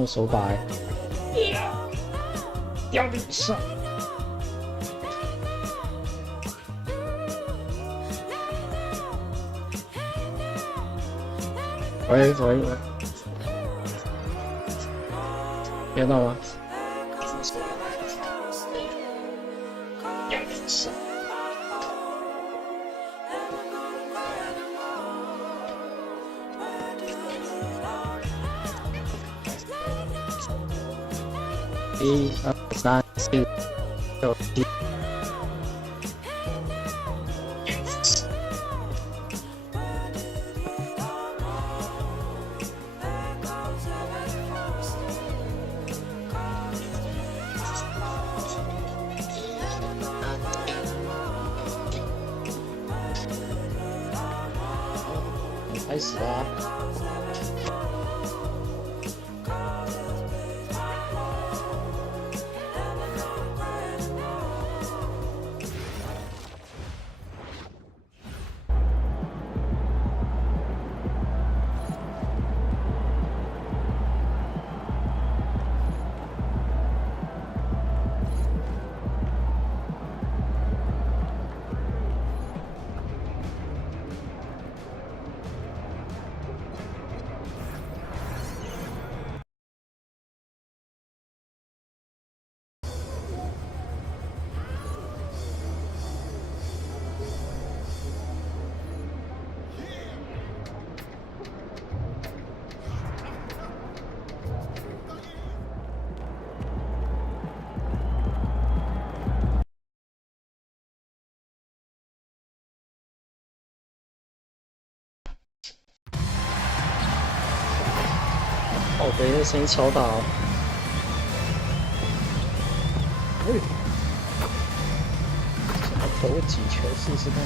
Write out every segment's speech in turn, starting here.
后手把掉地上。喂，听到吗？掉地上。1、2、3、4、6、7。开始啦！好被那声音敲到。想要投几球试试看。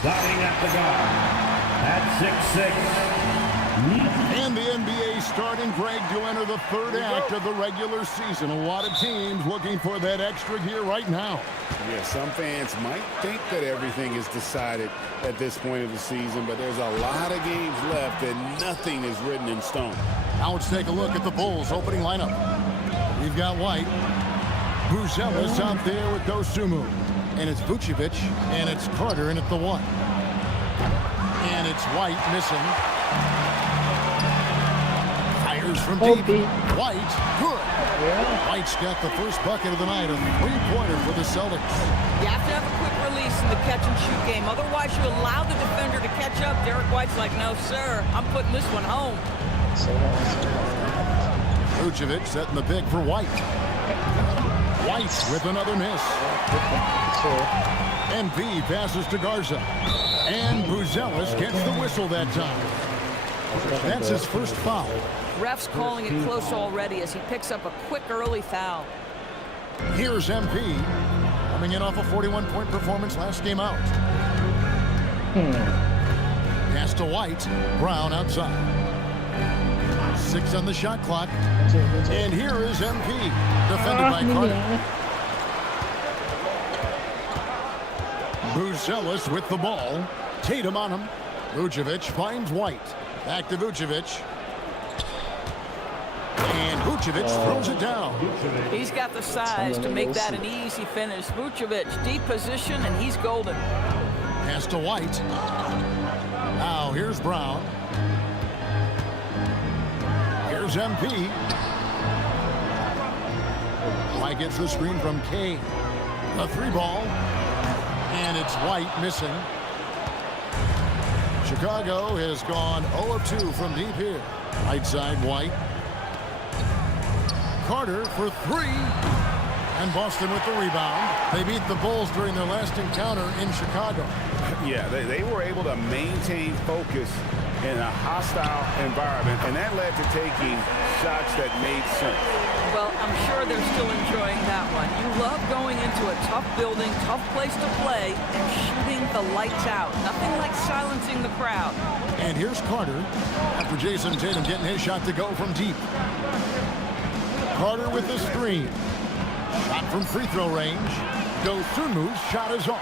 Starting at the guard, at 6'6". And the NBA starting, Greg, to enter the third act of the regular season. A lot of teams looking for that extra gear right now. Yeah, some fans might think that everything is decided at this point of the season, but there's a lot of games left and nothing is written in stone. Now let's take a look at the Bulls' opening lineup. We've got White. Buzelis out there with Dosumu. And it's Vucevic, and it's Carter in at the 1. And it's White missing. Fires from deep. White, good. White's got the first bucket of the night, a three-pointer for the Celtics. You have to have a quick release in the catch-and-shoot game. Otherwise, you allow the defender to catch up. Derek White's like, no, sir, I'm putting this one home. Vucevic setting the pick for White. White with another miss. NB passes to Garza. And Buzelis gets the whistle that time. That's his first foul. Ref's calling it close already as he picks up a quick early foul. Here's MP, coming in off a 41-point performance last game out. Pass to White. Brown outside. 6 on the shot clock. And here is MP, defended by Carter. Buzelis with the ball. Tatum on him. Vucevic finds White. Back to Vucevic. And Vucevic throws it down. He's got the size to make that an easy finish. Vucevic, deep position, and he's golden. Pass to White. Now here's Brown. Here's MP. White gets the screen from Kane. A 3-ball. And it's White missing. Chicago has gone 0 of 2 from deep here. Right side, White. Carter for 3. And Boston with the rebound. They beat the Bulls during their last encounter in Chicago. Yeah, they were able to maintain focus in a hostile environment, and that led to taking shots that made sense. Well, I'm sure they're still enjoying that one. You love going into a tough building, tough place to play, and shooting the lights out. Nothing like silencing the crowd. And here's Carter after Jason Tatum getting his shot to go from deep. Carter with the screen. Shot from free throw range. Dosunmu's shot is off.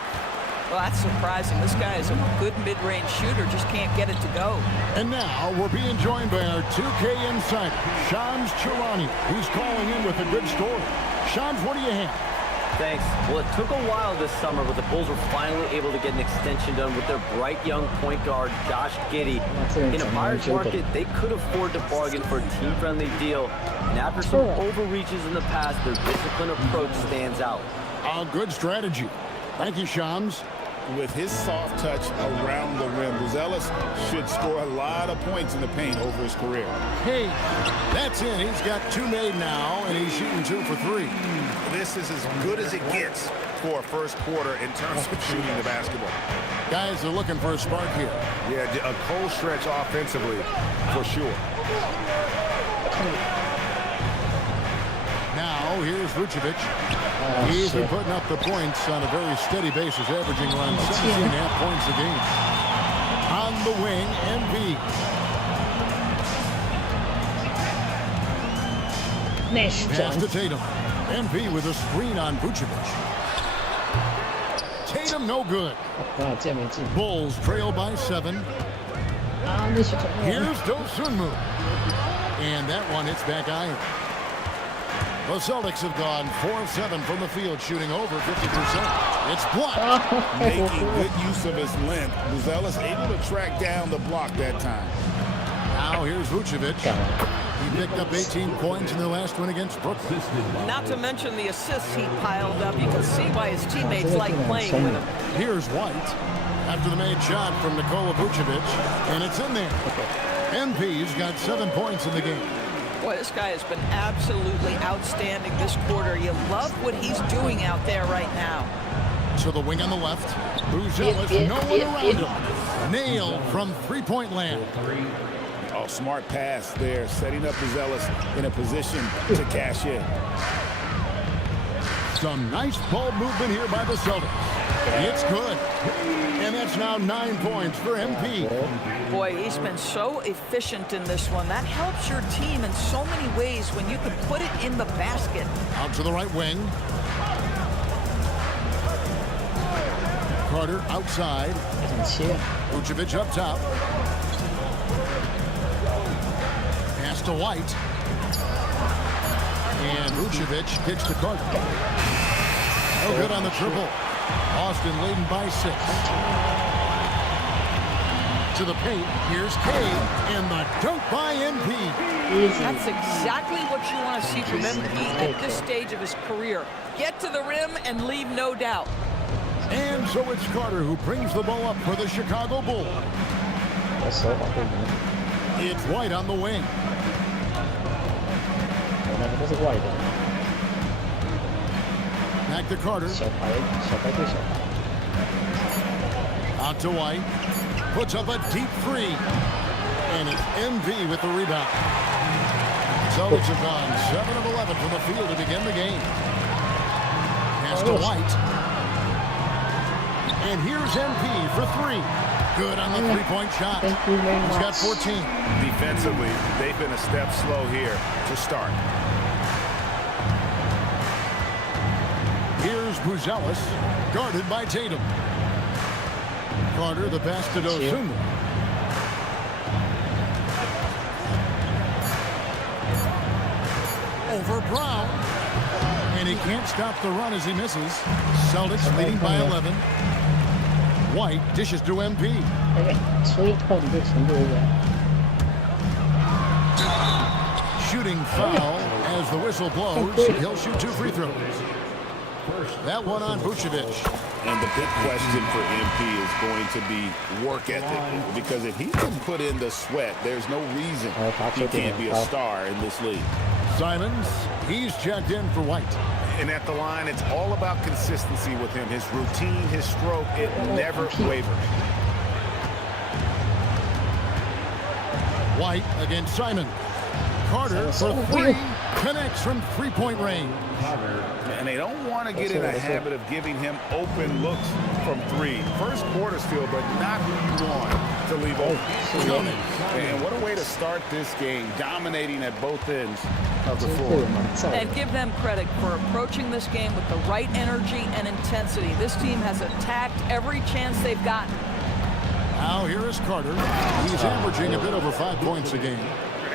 Well, that's surprising. This guy is a good mid-range shooter, just can't get it to go. And now we're being joined by our 2K insider, Shams Charania. He's calling in with a good story. Shams, what do you have? Thanks. Well, it took a while this summer, but the Bulls were finally able to get an extension done with their bright young point guard, Josh Giddey. In a buyer's market, they could afford to bargain for a team-friendly deal. And after some overreaches in the past, their disciplined approach stands out. A good strategy. Thank you, Shams. With his soft touch around the rim, Buzelis should score a lot of points in the paint over his career. Hey, that's in. He's got 2 made now, and he's shooting 2 for 3. This is as good as it gets for a first quarter in terms of shooting the basketball. Guys are looking for a spark here. Yeah, a cold stretch offensively, for sure. Now, here's Vucevic. He's been putting up the points on a very steady basis, averaging around 17.5 points a game. On the wing, MV. Pass to Tatum. MV with a screen on Vucevic. Tatum no good. Bulls trail by 7. Here's Dosunmu. And that one hits back iron. The Celtics have gone 4 of 7 from the field, shooting over 50%. It's blocked. Making good use of his length. Buzelis able to track down the block that time. Now here's Vucevic. He picked up 18 points in the last one against Brooklyn. Not to mention the assists he piled up. You can see why his teammates like playing with him. Here's White after the made shot from Nikola Vucevic, and it's in there. MP's got 7 points in the game. Boy, this guy has been absolutely outstanding this quarter. You love what he's doing out there right now. To the wing on the left. Buzelis, no one around him. Nailed from three-point land. Oh, smart pass there, setting up Buzelis in a position to cash in. Some nice ball movement here by the Celtics. It's good. And that's now 9 points for MP. Boy, he's been so efficient in this one. That helps your team in so many ways when you can put it in the basket. Out to the right wing. Carter outside. Vucevic up top. Pass to White. And Vucevic kicks to Carter. No good on the triple. Boston leading by 6. To the paint. Here's Cade. And the dunk by MP. That's exactly what you want to see from MP at this stage of his career. Get to the rim and leave no doubt. And so it's Carter who brings the ball up for the Chicago Bulls. It's White on the wing. Back to Carter. Out to White. Puts up a deep 3. And it's MV with the rebound. Celtics have gone 7 of 11 from the field to begin the game. Pass to White. And here's MP for 3. Good on the three-point shot. He's got 14. Defensively, they've been a step slow here to start. Here's Buzelis, guarded by Tatum. Carter, the pass to Dosunmu. Over Brown. And he can't stop the run as he misses. Celtics leading by 11. White dishes to MP. Shooting foul as the whistle blows. He'll shoot 2 free throws. That one on Vucevic. And the big question for MP is going to be work ethic. Because if he can put in the sweat, there's no reason he can't be a star in this league. Simons, he's checked in for White. And at the line, it's all about consistency with him. His routine, his stroke, it never wavers. White against Simon. Carter for three. Connects from three-point range. And they don't want to get in a habit of giving him open looks from three. First quarter's feel, but not who you want to leave open. And what a way to start this game, dominating at both ends of the floor. And give them credit for approaching this game with the right energy and intensity. This team has attacked every chance they've gotten. Now here is Carter. He's averaging a bit over 5 points a game.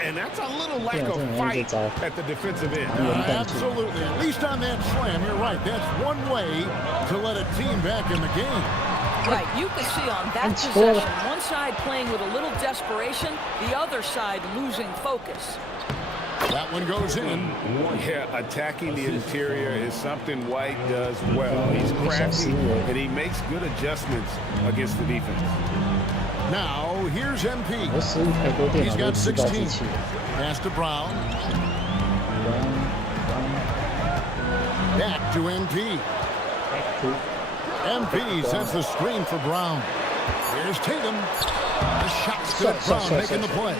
And that's a little lack of fight at the defensive end. Absolutely. At least on that slam, you're right. That's one way to let a team back in the game. Right, you can see on that possession, one side playing with a little desperation, the other side losing focus. That one goes in. Yeah, attacking the interior is something White does well. He's crafty, and he makes good adjustments against the defense. Now, here's MP. He's got 16. Pass to Brown. Back to MP. MP sends the screen for Brown. Here's Tatum. The shot's good. Brown making the play.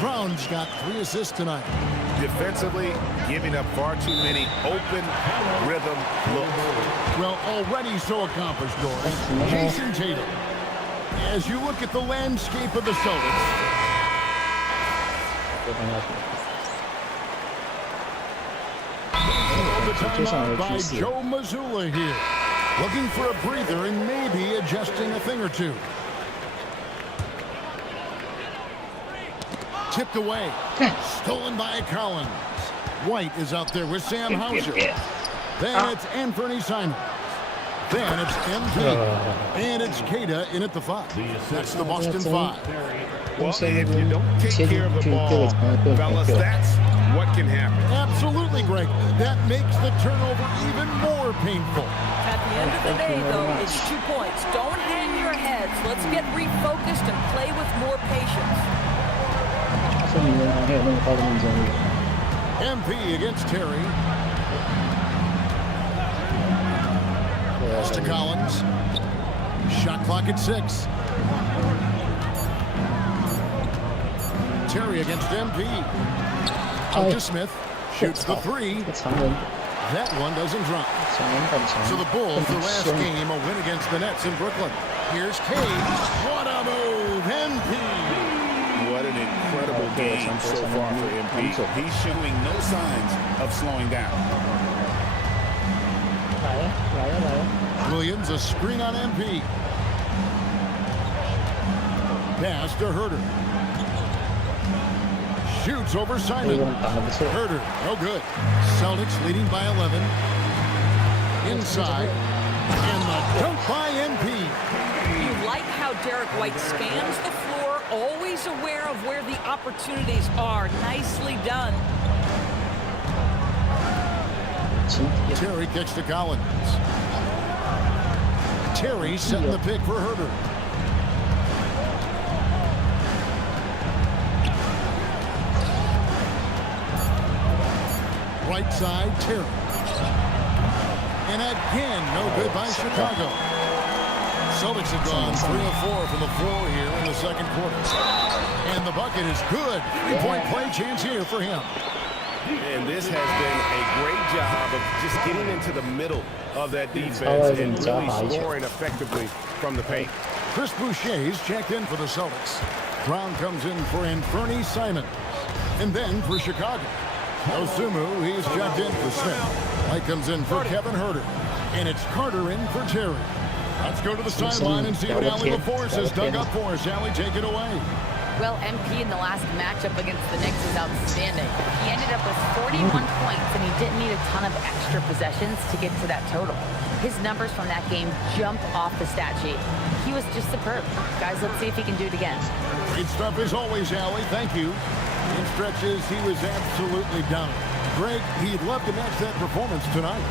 Brown's got 3 assists tonight. Defensively, giving up far too many open rhythm looks. Well, already so accomplished, Doris. Jason Tatum. As you look at the landscape of the Celtics. The timeout by Joe Mazzulla here. Looking for a breather and maybe adjusting a thing or two. Tipped away. Stolen by Collins. White is out there with Sam Hauser. Then it's Anthony Simons. Then it's MP. And it's Keita in at the 5. That's the Boston 5. Well, if you don't take care of the ball, fellas, that's what can happen. Absolutely, Greg. That makes the turnover even more painful. At the end of the day, though, it's 2 points. Don't hang your heads. Let's get refocused and play with more patience. MP against Terry. Pass to Collins. Shot clock at 6. Terry against MP. Out to Smith. Shoots the 3. That one doesn't drop. So the Bulls, the last game, a win against the Nets in Brooklyn. Here's Cade. What a move, MP. What an incredible game so far for MP. He's showing no signs of slowing down. Williams, a screen on MP. Pass to Herter. Shoots over Simon. Herter, no good. Celtics leading by 11. Inside. And the dunk by MP. You like how Derek White scans the floor, always aware of where the opportunities are. Nicely done. Terry kicks to Collins. Terry setting the pick for Herter. Right side, Terry. And again, no good by Chicago. Celtics have gone 3 of 4 from the floor here in the second quarter. And the bucket is good. 3-point play chance here for him. And this has been a great job of just getting into the middle of that defense and really scoring effectively from the paint. Chris Boucher's checked in for the Celtics. Brown comes in for Anthony Simons. And then for Chicago. Osumu, he's checked in for Smith. White comes in for Kevin Herter. And it's Carter in for Terry. Let's go to the sideline and see what Allie LaForce has dug up for us. Allie, take it away. Well, MP in the last matchup against the Knicks was outstanding. He ended up with 41 points, and he didn't need a ton of extra possessions to get to that total. His numbers from that game jump off the stat sheet. He was just superb. Guys, let's see if he can do it again. Great stuff as always, Allie. Thank you. In stretches, he was absolutely dominant. Greg, he'd love to match that performance tonight.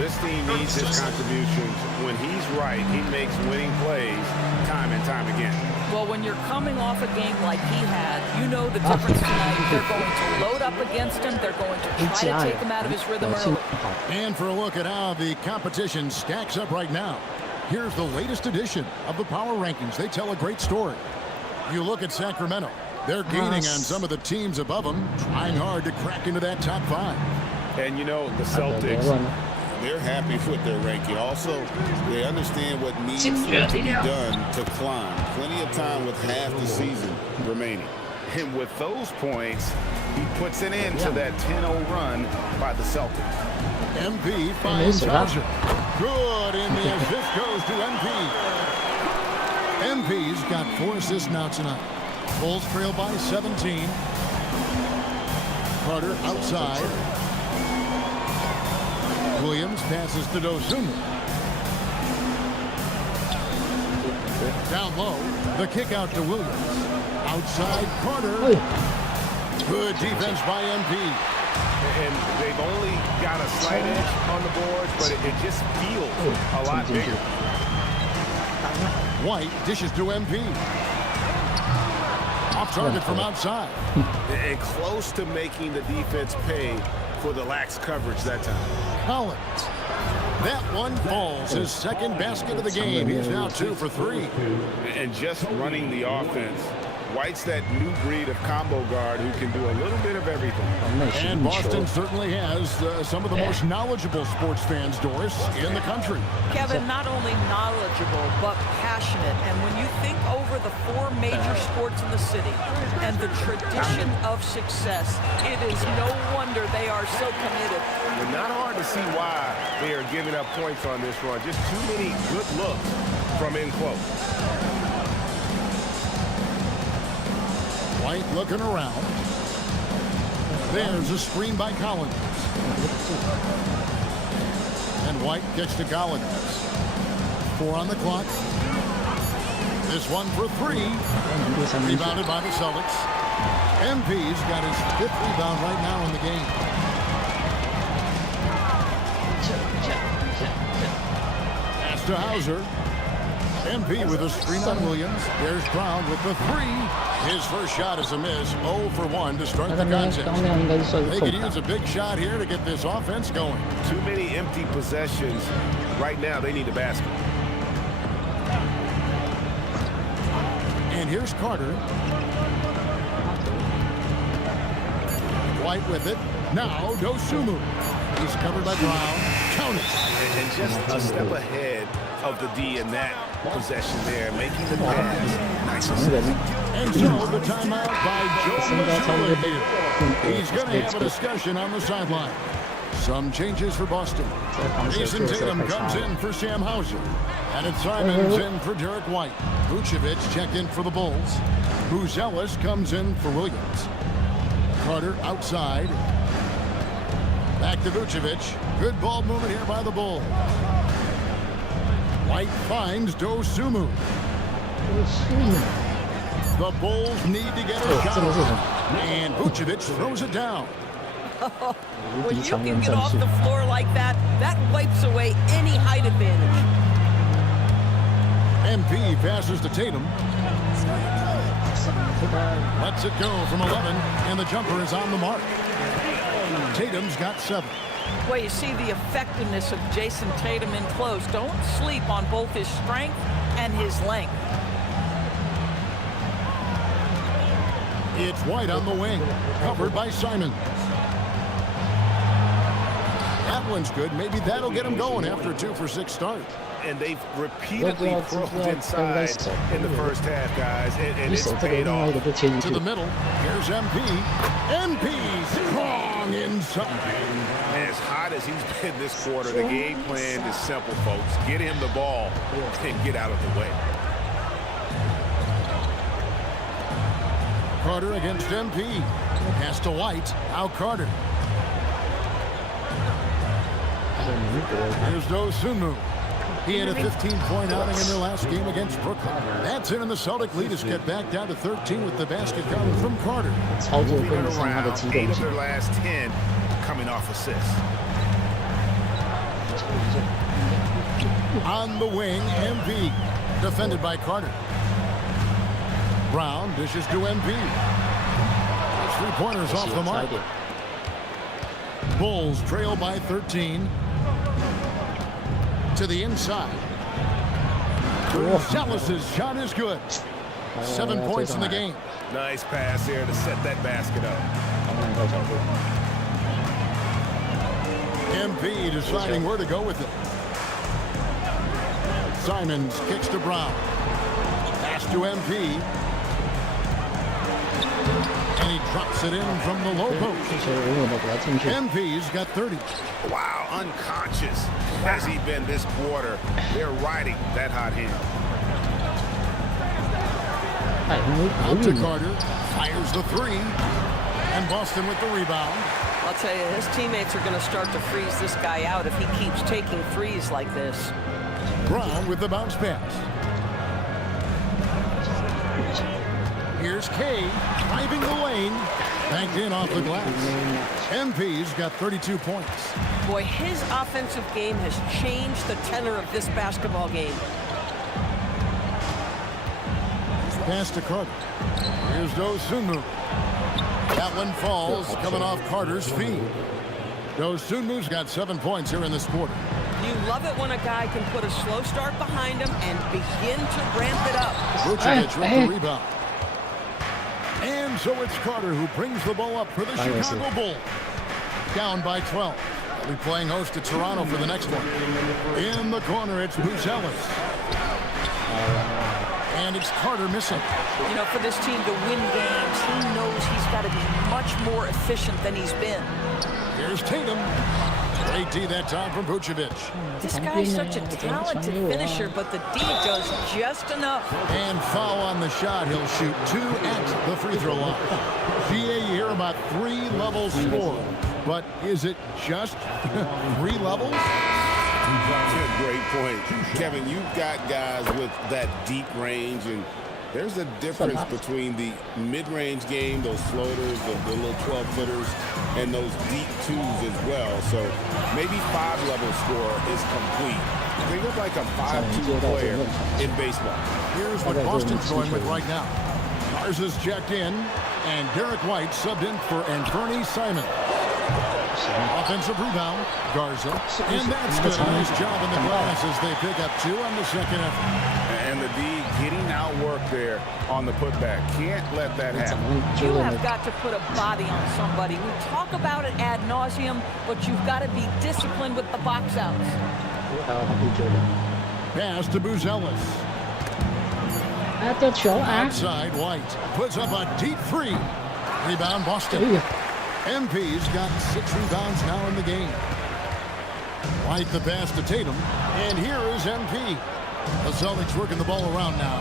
This team needs his contributions. When he's right, he makes winning plays time and time again. Well, when you're coming off a game like he had, you know the difference tonight. They're going to load up against him. They're going to try to take him out of his rhythm early. And for a look at how the competition stacks up right now, here's the latest edition of the Power Rankings. They tell a great story. You look at Sacramento. They're gaining on some of the teams above them, trying hard to crack into that top 5. And, you know, the Celtics, they're happy with their ranking. Also, they understand what needs to be done to climb. Plenty of time with half the season remaining. And with those points, he puts an end to that 10-0 run by the Celtics. MP finds Hauser. Good, and the assist goes to MP. MP's got 4 assists now tonight. Bulls trail by 17. Carter outside. Williams passes to Dosunmu. Down low, the kick out to Williams. Outside Carter. Good defense by MP. And they've only got a slight edge on the boards, but it just feels a lot bigger. White dishes to MP. Off target from outside. And close to making the defense pay for the lax coverage that time. Collins. That one falls. His second basket of the game. He's now 2 for 3. And just running the offense. White's that new breed of combo guard who can do a little bit of everything. And Boston certainly has some of the most knowledgeable sports fans, Doris, in the country. Kevin, not only knowledgeable, but passionate. And when you think over the 4 major sports in the city and the tradition of success, it is no wonder they are so committed. But not hard to see why they are giving up points on this run. Just too many good looks from in close. White looking around. There's a screen by Collins. And White gets to Collins. 4 on the clock. This one for 3. Rebounded by the Celtics. MP's got his 5th rebound right now in the game. Pass to Hauser. MP with a screen on Williams. There's Brown with the 3. His first shot is a miss. 0 for 1 to start the contest. They could use a big shot here to get this offense going. Too many empty possessions. Right now, they need a basket. And here's Carter. White with it. Now Dosunmu. He's covered by Brown. Count it. And just a step ahead of the D in that possession there, making the pass. Nice assist. And so the timeout by Joe Mazzulla here. He's going to have a discussion on the sideline. Some changes for Boston. Jason Tatum comes in for Sam Hauser. And Simons in for Derek White. Vucevic checked in for the Bulls. Buzelis comes in for Williams. Carter outside. Back to Vucevic. Good ball movement here by the Bulls. White finds Dosunmu. The Bulls need to get a shot. And Vucevic throws it down. When you can get off the floor like that, that wipes away any height advantage. MP passes to Tatum. Lets it go from 11, and the jumper is on the mark. Tatum's got 7. Well, you see the effectiveness of Jason Tatum in close. Don't sleep on both his strength and his length. It's White on the wing, covered by Simons. That one's good. Maybe that'll get him going after a 2 for 6 start. And they've repeatedly probed inside in the first half, guys, and it's paid off. To the middle. Here's MP. MP strong inside. As hot as he's been this quarter, the game plan is simple, folks. Get him the ball and get out of the way. Carter against MP. Pass to White. Now Carter. Here's Dosunmu. He had a 15-point outing in their last game against Brooklyn. That's it, and the Celtic lead is get back down to 13 with the basket coming from Carter. Moving it around, 8 of their last 10 coming off assists. On the wing, MB. Defended by Carter. Brown dishes to MB. 3-pointers off the mark. Bulls trail by 13. To the inside. Zealous' shot is good. 7 points in the game. Nice pass here to set that basket up. MP deciding where to go with it. Simons kicks to Brown. Pass to MP. And he drops it in from the low post. MP's got 30. Wow, unconscious has he been this quarter. They're riding that hot hand. Out to Carter. Fires the 3. And Boston with the rebound. I'll tell you, his teammates are going to start to freeze this guy out if he keeps taking threes like this. Brown with the bounce pass. Here's Kay driving the lane. Banked in off the glass. MP's got 32 points. Boy, his offensive game has changed the tenor of this basketball game. Pass to Carter. Here's Dosunmu. That one falls, coming off Carter's feet. Dosunmu's got 7 points here in this quarter. You love it when a guy can put a slow start behind him and begin to ramp it up. Vucevic with the rebound. And so it's Carter who brings the ball up for the Chicago Bulls. Down by 12. They'll be playing host to Toronto for the next one. In the corner, it's Buzelis. And it's Carter missing. You know, for this team to win games, he knows he's got to be much more efficient than he's been. Here's Tatum. Great D that time from Vucevic. This guy's such a talented finisher, but the D does just enough. And foul on the shot. He'll shoot 2 at the free throw line. GA here about 3 levels scored. But is it just 3 levels? Great point. Kevin, you've got guys with that deep range, and there's a difference between the mid-range game, those floaters, the little 12-footers, and those deep 2s as well. So maybe 5-level score is complete. They look like a 5-2 player in baseball. Here's what Boston's going with right now. Garza's checked in, and Derek White subbed in for Anthony Simon. Offensive rebound, Garza. And that's good. Nice job in the glass as they pick up 2 on the second effort. And the D getting outworked there on the putback. Can't let that happen. You have got to put a body on somebody. We talk about it ad nauseum, but you've got to be disciplined with the box outs. Pass to Buzelis. Outside, White puts up a deep 3. Rebound, Boston. MP's got 6 rebounds now in the game. White the pass to Tatum. And here is MP. The Celtics working the ball around now.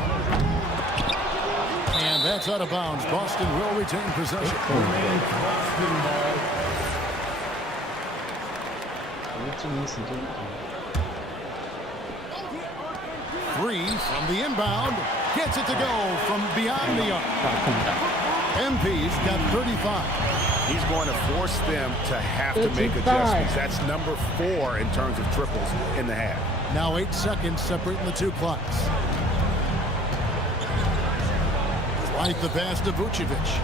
And that's out of bounds. Boston will retain possession. Three from the inbound. Gets it to go from beyond the arc. MP's got 35. He's going to force them to have to make adjustments. That's number 4 in terms of triples in the half. Now 8 seconds separating the 2 clocks. White the pass to Vucevic.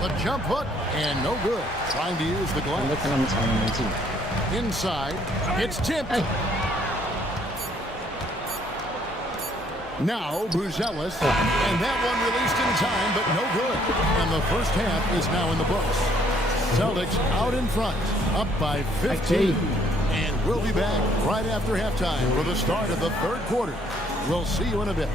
The jump hook and no good. Trying to use the glass. Inside, it's tipped. Now Buzelis, and that one released in time, but no good. And the first half is now in the books. Celtics out in front, up by 15. And we'll be back right after halftime for the start of the 3rd quarter. We'll see you in a bit.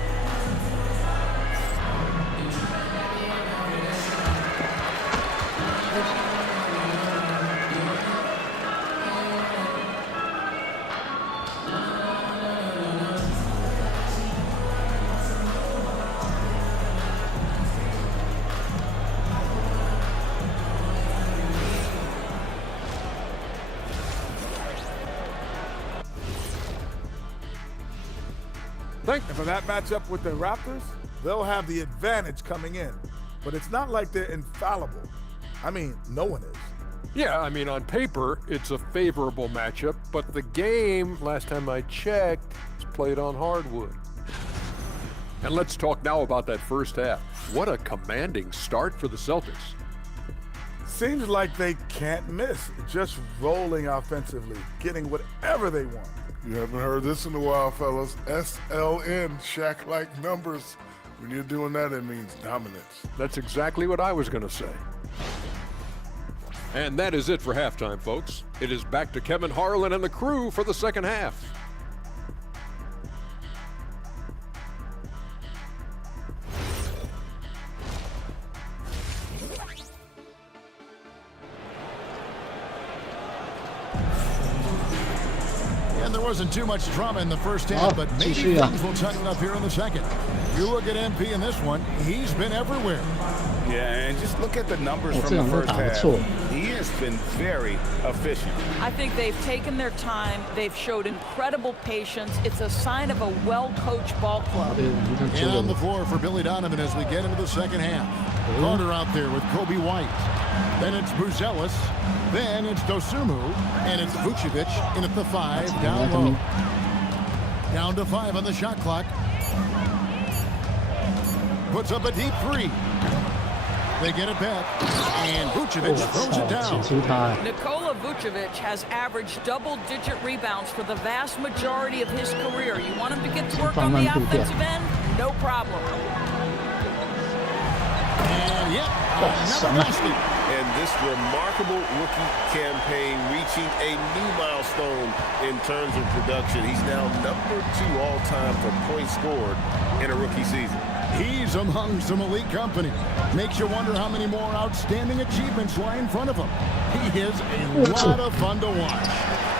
And for that matchup with the Raptors, they'll have the advantage coming in. But it's not like they're infallible. I mean, no one is. Yeah, I mean, on paper, it's a favorable matchup, but the game, last time I checked, is played on hardwood. And let's talk now about that first half. What a commanding start for the Celtics. Seems like they can't miss. Just rolling offensively, getting whatever they want. You haven't heard this in a while, fellas. SLN, Shaq-like numbers. When you're doing that, it means dominance. That's exactly what I was going to say. And that is it for halftime, folks. It is back to Kevin Harlan and the crew for the second half. And there wasn't too much drama in the first half, but maybe things will tighten up here in the second. You look at MP in this one, he's been everywhere. Yeah, and just look at the numbers from the first half. He has been very efficient. I think they've taken their time. They've showed incredible patience. It's a sign of a well-coached ball club. And on the floor for Billy Donovan as we get into the second half. Carter out there with Kobe White. Then it's Buzelis. Then it's Dosumu. And it's Vucevic in at the 5 down low. Down to 5 on the shot clock. Puts up a deep 3. They get it back, and Vucevic throws it down. Nikola Vucevic has averaged double-digit rebounds for the vast majority of his career. You want him to get to work on the offensive end? No problem. And yep, another basket. And this remarkable rookie campaign reaching a new milestone in terms of production. He's now number 2 all-time for points scored in a rookie season. He's among some elite company. Makes you wonder how many more outstanding achievements lie in front of him. He is a lot of fun to watch.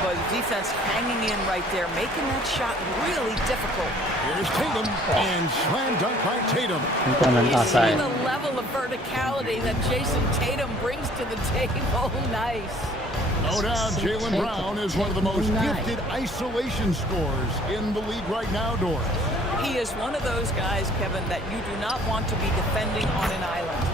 But defense hanging in right there, making that shot really difficult. Here's Tatum, and slam dunk by Tatum. You see the level of verticality that Jason Tatum brings to the table. Nice. No doubt, Jaylen Brown is one of the most gifted isolation scorers in the league right now, Doris. He is one of those guys, Kevin, that you do not want to be defending on an island.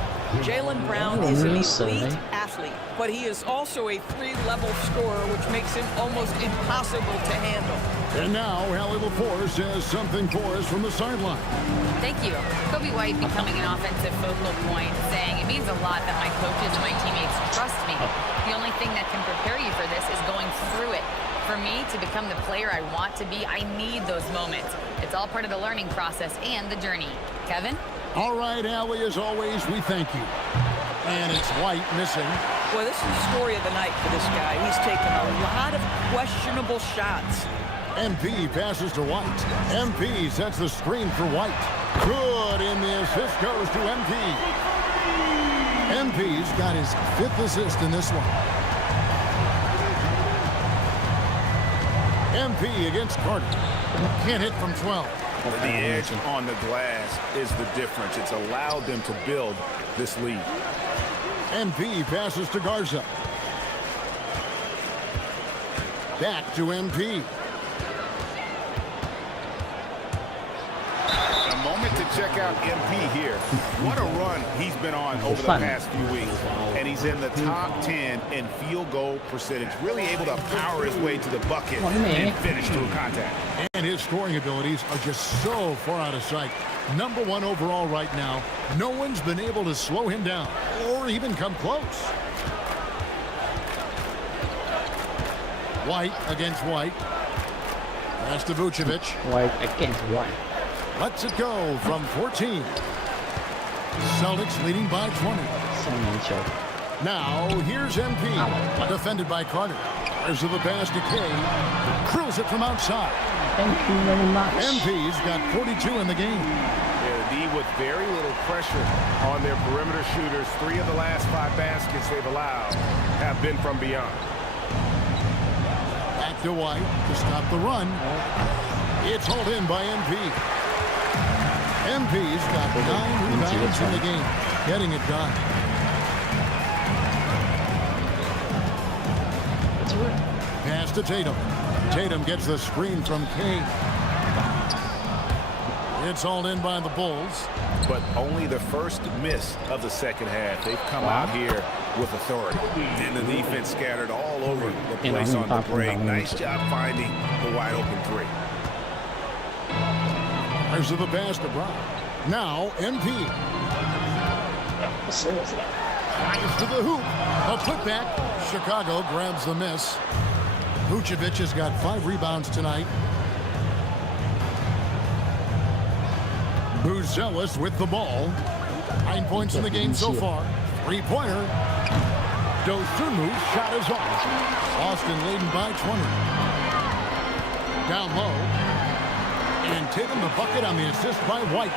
Jaylen Brown is an elite athlete, but he is also a 3-level scorer, which makes him almost impossible to handle. And now, Allie LaForce says something for us from the sideline. Thank you. Kobe White becoming an offensive focal point, saying it means a lot that my coaches and my teammates trust me. The only thing that can prepare you for this is going through it. For me to become the player I want to be, I need those moments. It's all part of the learning process and the journey. Kevin? All right, Allie, as always, we thank you. And it's White missing. Boy, this is the story of the night for this guy. He's taken a lot of questionable shots. MP passes to White. MP sets the screen for White. Good, and the assist goes to MP. MP's got his 5th assist in this one. MP against Carter. Can't hit from 12. The edge on the glass is the difference. It's allowed them to build this lead. MP passes to Garza. Back to MP. A moment to check out MP here. What a run he's been on over the past few weeks. And he's in the top 10 in field goal percentage. Really able to power his way to the bucket and finish through contact. And his scoring abilities are just so far out of sight. Number 1 overall right now. No one's been able to slow him down or even come close. White against White. That's to Vucevic. White against White. Lets it go from 14. Celtics leading by 20. Now, here's MP. Defended by Carter. There's the pass to K. Drills it from outside. Thank you very much. MP's got 42 in the game. Yeah, the D with very little pressure on their perimeter shooters. 3 of the last 5 baskets they've allowed have been from beyond. Back to White to stop the run. It's hauled in by MP. MP's got 9 rebounds in the game, getting it done. Pass to Tatum. Tatum gets the screen from Kane. It's hauled in by the Bulls. But only the first miss of the second half. They've come out here with authority. And the defense scattered all over the place on the break. Nice job finding the wide open three. There's the pass to Brown. Now, MP. Fires to the hoop. A putback. Chicago grabs the miss. Vucevic has got 5 rebounds tonight. Buzelis with the ball. 9 points in the game so far. 3-pointer. Dosunmu's shot is off. Boston leading by 20. Down low. And taking the bucket on the assist by White.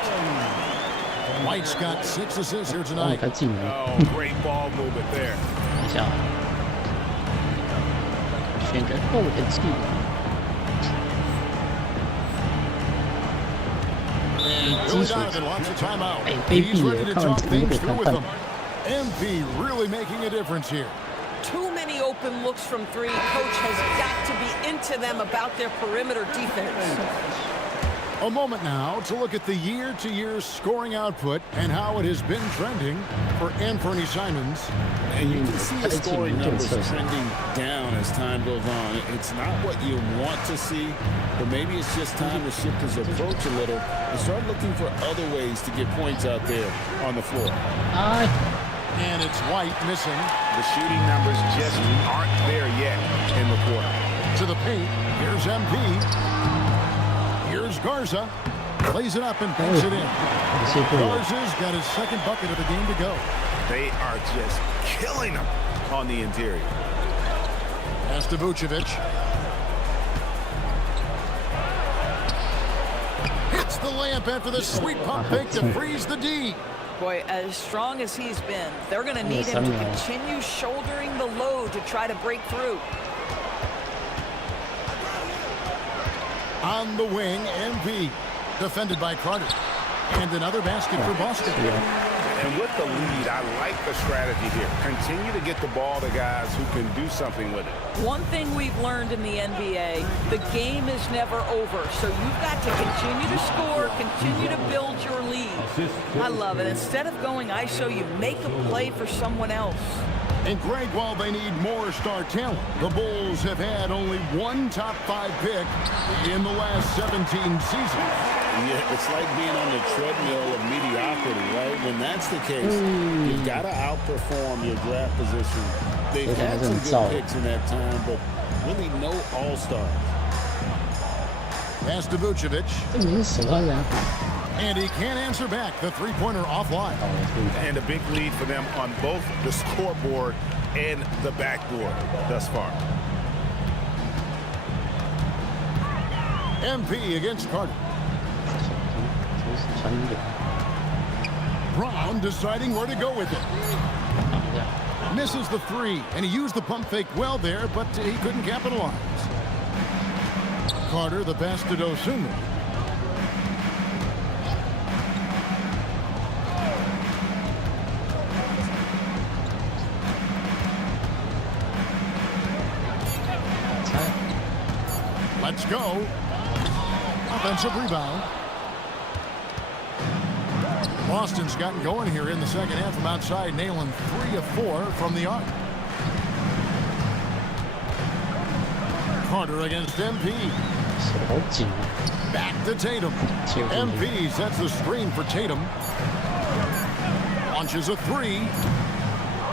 White's got 6 assists here tonight. Oh, great ball movement there. 选个后的技能。 Billy Donovan wants a timeout. He's ready to talk things through with them. MP really making a difference here. Too many open looks from 3. Coach has got to be into them about their perimeter defense. A moment now to look at the year-to-year scoring output and how it has been trending for Anthony Simons. And you can see the scoring numbers trending down as time goes on. It's not what you want to see, but maybe it's just time to shift his approach a little and start looking for other ways to get points out there on the floor. And it's White missing. The shooting numbers just aren't there yet in the quarter. To the paint. Here's MP. Here's Garza. Plays it up and banks it in. Garza's got his second bucket of the game to go. They are just killing them on the interior. Pass to Vucevic. Hits the layup after the sweet pump fake to freeze the D. Boy, as strong as he's been, they're going to need him to continue shouldering the load to try to break through. On the wing, MP. Defended by Carter. And another basket for Boston. And with the lead, I like the strategy here. Continue to get the ball to guys who can do something with it. One thing we've learned in the NBA, the game is never over. So you've got to continue to score, continue to build your lead. I love it. Instead of going ISO, you make a play for someone else. And Greg, while they need more star talent, the Bulls have had only one top 5 pick in the last 17 seasons. Yeah, it's like being on the treadmill of mediocrity, right? When that's the case, you've got to outperform your draft position. They've had some good picks in that time, but really no all-stars. Pass to Vucevic. And he can't answer back. The 3-pointer offline. And a big lead for them on both the scoreboard and the backboard thus far. MP against Carter. Brown deciding where to go with it. Misses the 3, and he used the pump fake well there, but he couldn't capitalize. Carter, the pass to Dosunmu. Let's go. Offensive rebound. Boston's gotten going here in the second half from outside, nailing 3 of 4 from the arc. Carter against MP. Back to Tatum. MP sets the screen for Tatum. Launches a 3.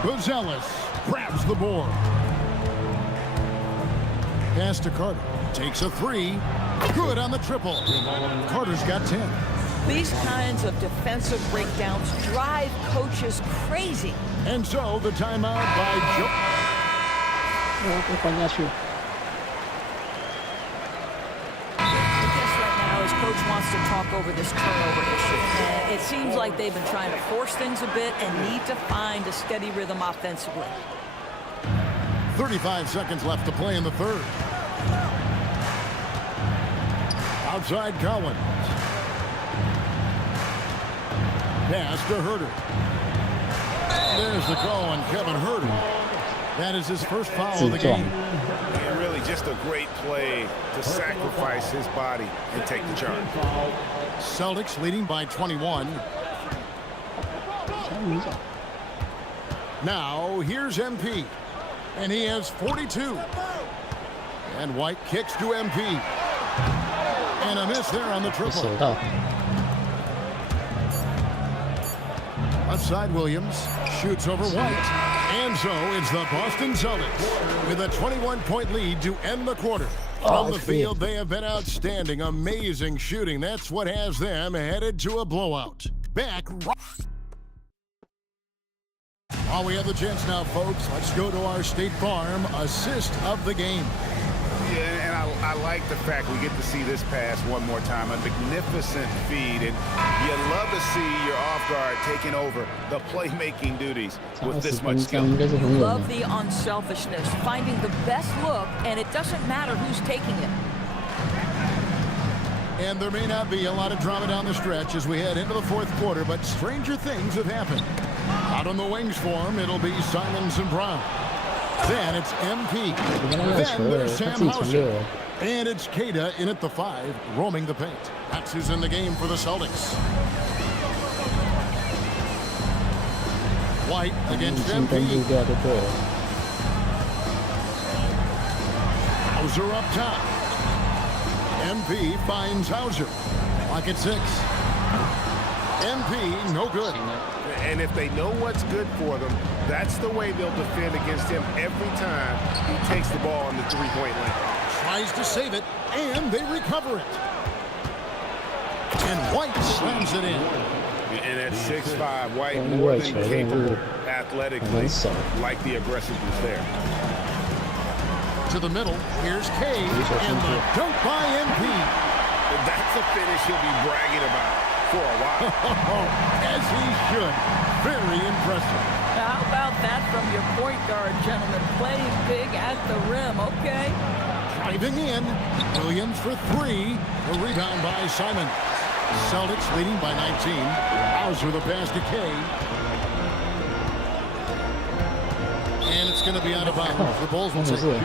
Buzelis grabs the board. Pass to Carter. Takes a 3. Good on the triple. Carter's got 10. These kinds of defensive breakdowns drive coaches crazy. And so the timeout by Joe. I guess right now his coach wants to talk over this turnover issue. It seems like they've been trying to force things a bit and need to find a steady rhythm offensively. 35 seconds left to play in the third. Outside Collins. Pass to Herter. There's the call on Kevin Herter. That is his first foul of the game. And really just a great play to sacrifice his body and take the charge. Celtics leading by 21. Now, here's MP. And he has 42. And White kicks to MP. And a miss there on the triple. 手到 Left side, Williams shoots over White. And so it's the Boston Celtics with a 21-point lead to end the quarter. From the field, they have been outstanding. Amazing shooting. That's what has them headed to a blowout. Back. While we have the chance now, folks, let's go to our State Farm assist of the game. Yeah, and I like the fact we get to see this pass one more time. A magnificent feed, and you love to see your off guard taking over the playmaking duties with this much skill. 应该是很稳 Love 的。 the unselfishness, finding the best look, and it doesn't matter who's taking it. And there may not be a lot of drama down the stretch as we head into the fourth quarter, but stranger things have happened. Out on the wings for him, it'll be Simons and Brown. Then it's MP. Then there's Sam Hauser. And it's Kada in at the 5, roaming the paint. That's who's in the game for the Celtics. White against 已经登录 MP. 掉就对了。 Hauser up top. MP finds Hauser. Lock at 6. MP, no good. And if they know what's good for them, that's the way they'll defend against him every time he takes the ball in the three-point line. Tries to save it, and they recover it. And White slams it in. And at 6'5", White more than capable athletically, like the aggressiveness there. To the middle, here's Cade, and the dunk by MP. That's a finish he'll be bragging about for a while. As he should. Very impressive. How about that from your point guard, gentlemen? Playing big at the rim, okay? Driving in, Williams for 3. A rebound by Simon. Celtics leading by 19. Hauser the pass to Kay. And it's going to be out of bounds. The Bulls will 真的 take 是 it.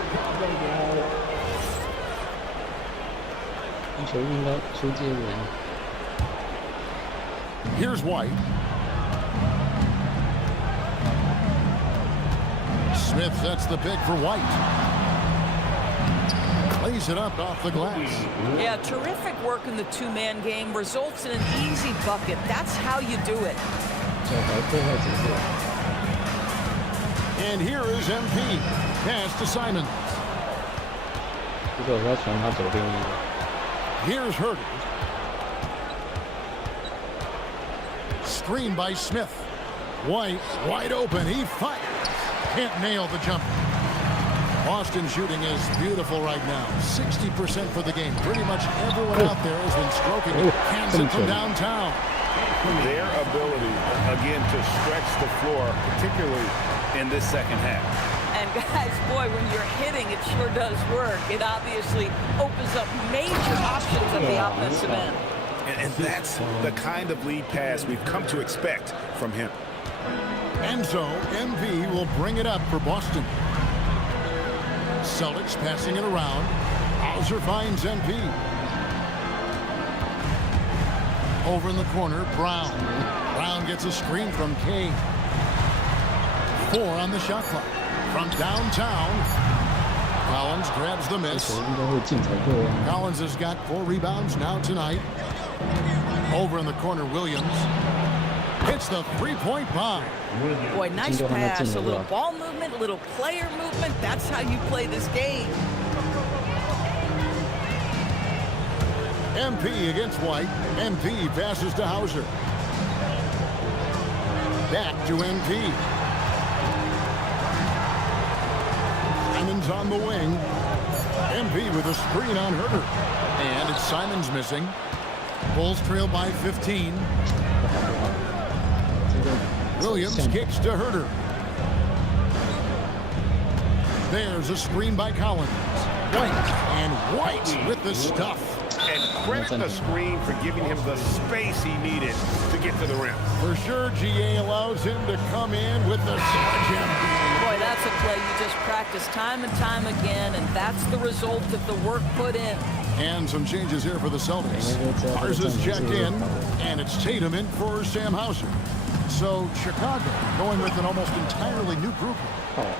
球应该出界的。 Here's White. Smith sets the pick for White. Lays it up off the glass. Yeah, terrific work in the two-man game results in an easy bucket. That's how you do it. 这还最后结束。 And here is MP. Pass to Simon. 如果我要传他左边一个， Here's Herter. Screen by Smith. White wide open. He fires. Can't nail the jumper. Boston shooting is beautiful right now. 60% for the game. Pretty much everyone out there has been stroking it. Hands it from downtown. Their ability, again, to stretch the floor, particularly in this second half. And guys, boy, when you're hitting, it sure does work. It obviously opens up major options at the offensive end. And that's the kind of lead pass we've come to expect from him. And so MP will bring it up for Boston. Celtics passing it around. Hauser finds MP. Over in the corner, Brown. Brown gets a screen from Kane. 4 on the shot clock. From downtown, Collins grabs the miss. 球应该会进才对啊。 Collins has got 4 rebounds now tonight. Over in the corner, Williams. Hits the three-point bomb. Boy, nice pass. A little ball movement, a little player movement. That's how you play this game. MP against White. MP passes to Hauser. Back to MP. Simon's on the wing. MP with a screen on Herter. And it's Simon's missing. Bulls trail by 15. Williams kicks to Herter. There's a screen by Collins. White. And White with the stuff. And credit the screen for giving him the space he needed to get to the rim. For sure, GA allows him to come in with the sledgehammer. Boy, that's a play you just practice time and time again, and that's the result of the work put in. And some changes here for the Celtics. Garza's checked in, and it's Tatum in for Sam Hauser. So Chicago going with an almost entirely new group.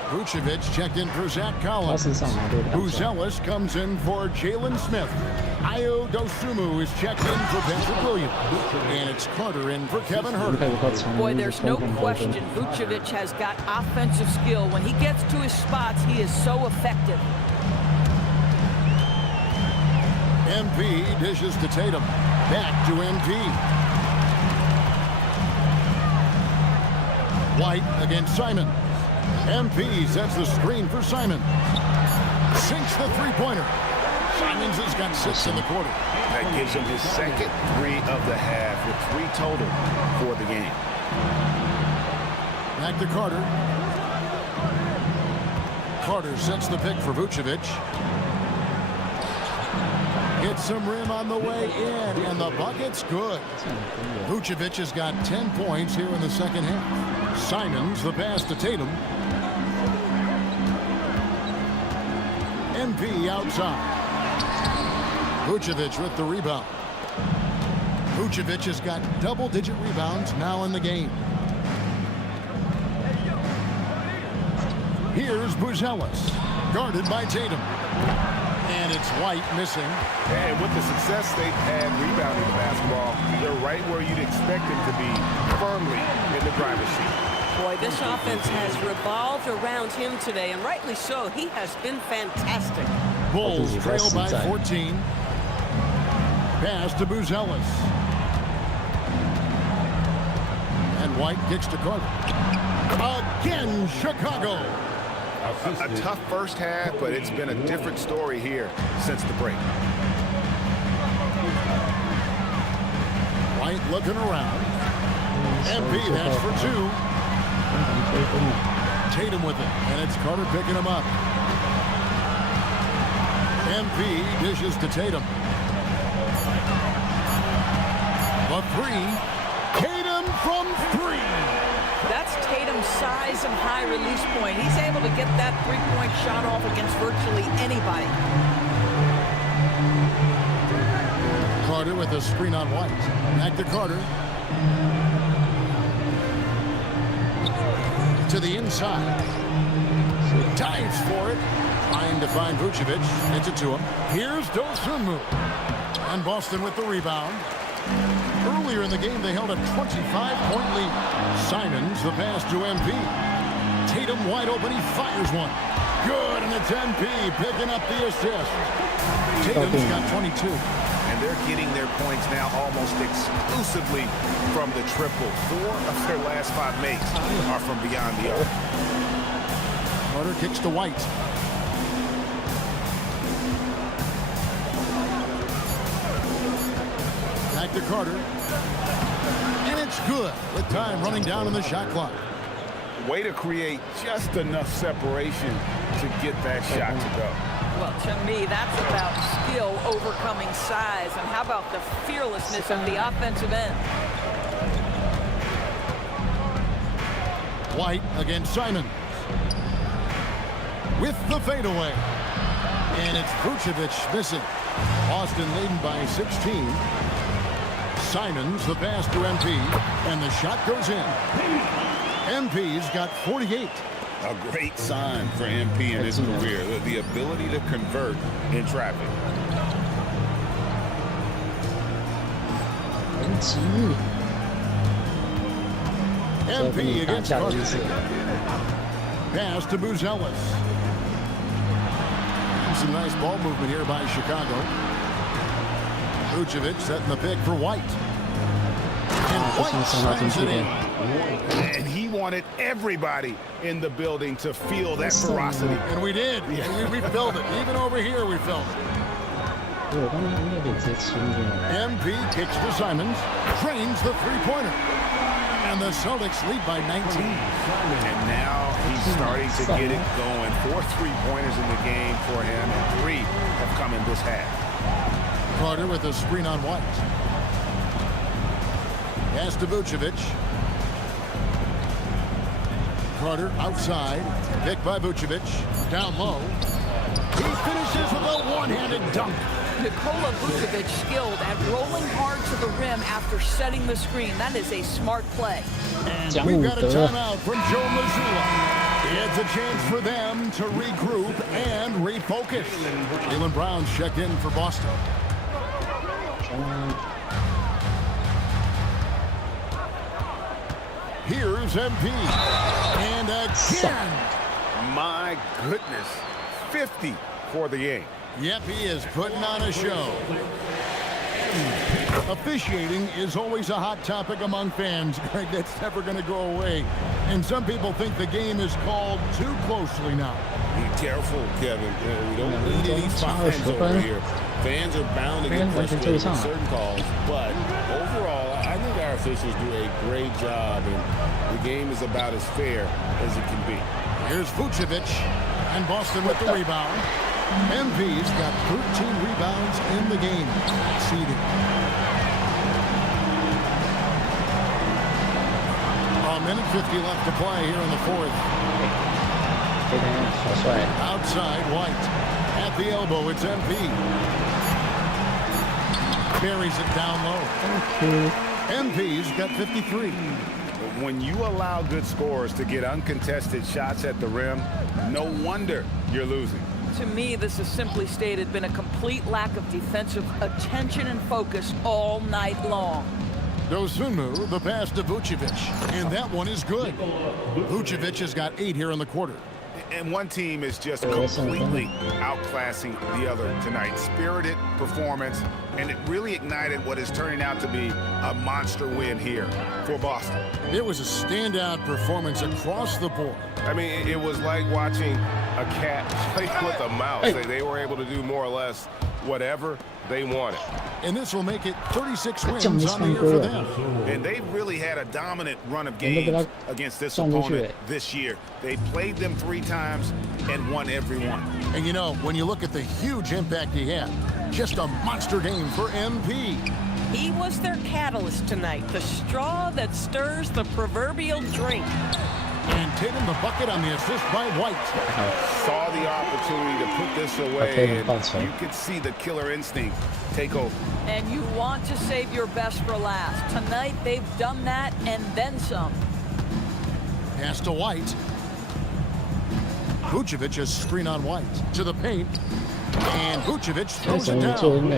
Vucevic checked in for Zach Collins. Buzelis comes in for Jalen Smith. Ayo Dosunmu is checked in for Patrick Williams. And it's Carter in for Kevin Huerter. Boy, there's no question Vucevic has got offensive skill. When he gets to his spots, he is so effective. MP dishes to Tatum. Back to MP. White against Simon. MP sets the screen for Simon. Sinks the three-pointer. Simons has got 6 in the quarter. That gives him his second 3 of the half with 3 total for the game. Back to Carter. Carter sets the pick for Vucevic. Gets some rim on the way in, and the bucket's good. Vucevic has got 10 points here in the second half. Simons the pass to Tatum. MP outside. Vucevic with the rebound. Vucevic has got double-digit rebounds now in the game. Here's Buzelis, guarded by Tatum. And it's White missing. And with the success they've had rebounding the basketball, they're right where you'd expect them to be, firmly in the driver's seat. Boy, this offense has revolved around him today, and rightly so. He has been fantastic. Bulls trail by 14. Pass to Buzelis. And White kicks to Carter. Again, Chicago. A tough first half, but it's been a different story here since the break. White looking around. MP, that's for 2. Tatum with it, and it's Carter picking him up. MP dishes to Tatum. The 3. Tatum from 3. That's Tatum's size and high release point. He's able to get that three-point shot off against virtually anybody. Carter with a screen on White. Back to Carter. To the inside. Dives for it. Trying to find Vucevic. Gets it to him. Here's Dosunmu. And Boston with the rebound. Earlier in the game, they held a 25-point lead. Simons, the pass to MP. Tatum wide open. He fires one. Good, and it's MP picking up the assist. Tatum's got 22. And they're getting their points now almost exclusively from the triple. 4 of their last 5 makes are from beyond the arc. Carter kicks to White. Back to Carter. And it's good with time running down on the shot clock. Way to create just enough separation to get that shot to go. Well, to me, that's about skill overcoming size. And how about the fearlessness of the offensive end? White against Simon. With the fadeaway. And it's Vucevic missing. Boston leading by 16. Simons the pass to MP. And the shot goes in. MP's got 48. A great sign for MP in his career, the ability to convert in traffic. MP against Carter. Pass to Buzelis. Some nice ball movement here by Chicago. Vucevic setting the pick for White. And White slams it in. And he wanted everybody in the building to feel that ferocity. And we did. Yeah. We felt it. Even over here, we felt it. MP kicks to Simons. Trains the three-pointer. And the Celtics lead by 19. And now he's starting to get it going. 4 3-pointers in the game for him, and 3 have come in this half. Carter with a screen on White. Pass to Vucevic. Carter outside. Picked by Vucevic. Down low. He finishes with a one-handed dunk. Nikola Vucevic skilled at rolling hard to the rim after setting the screen. That is a smart play. And we've got a timeout from Joe Mazzulla. It's a chance for them to regroup and refocus. Jaylen Brown's checked in for Boston. Here's MP. And again. My goodness. 50 for the game. Yep, he is putting on a show. Officiating is always a hot topic among fans, Greg. That's never going to go away. And some people think the game is called too closely now. Be careful, Kevin. We don't need any fines over here. Fans are bound to get frustrated with certain calls, but overall, I think our officials do a great job, and the game is about as fair as it can be. Here's Vucevic, and Boston with the rebound. MP's got 13 rebounds in the game. Seeding. A minute 50 left to play here in the fourth. Outside, White. At the elbow, it's MP. Buries it down low. MP's got 53. When you allow good scorers to get uncontested shots at the rim, no wonder you're losing. To me, this has simply stated been a complete lack of defensive attention and focus all night long. Dosunmu, the pass to Vucevic, and that one is good. Vucevic has got 8 here in the quarter. And one team is just completely outclassing the other tonight. Spirited performance, and it really ignited what is turning out to be a monster win here for Boston. It was a standout performance across the board. I mean, it was like watching a cat play with a mouse. They were able to do more or less whatever they wanted. And this will make it 36 wins on the year for them. And they really had a dominant run of games against this opponent this year. They played them 3 times and won every one. And you know, when you look at the huge impact he had, just a monster game for MP. He was their catalyst tonight, the straw that stirs the proverbial drink. And Tatum the bucket on the assist by White. Saw the opportunity to put this away, and you could see the killer instinct take over. And you want to save your best for last. Tonight, they've done that and then some. Pass to White. Vucevic is screen on White. To the paint. And Vucevic throws it down.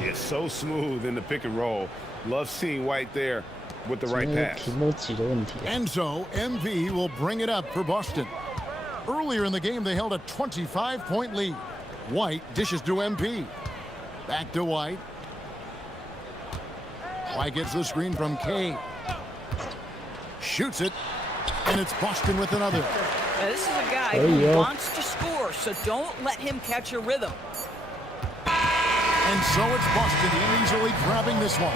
It's so smooth in the pick and roll. Love seeing White there with the right pass. And so MV will bring it up for Boston. Earlier in the game, they held a 25-point lead. White dishes to MP. Back to White. White gets the screen from K. Shoots it. And it's Boston with another. Now, this is a guy who wants to score, so don't let him catch a rhythm. And so it's Boston easily grabbing this one.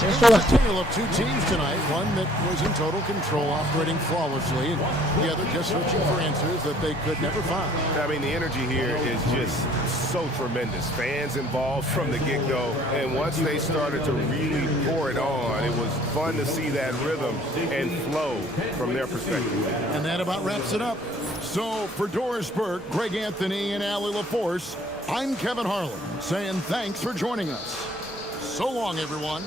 It was a tale of 2 teams tonight. One that was in total control, operating flawlessly, and the other just searching for answers that they could never find. I mean, the energy here is just so tremendous. Fans involved from the get-go, and once they started to really pour it on, it was fun to see that rhythm and flow from their perspective. And that about wraps it up. So for Doris Burke, Greg Anthony, and Allie LaForce, I'm Kevin Harlan saying thanks for joining us. So long, everyone.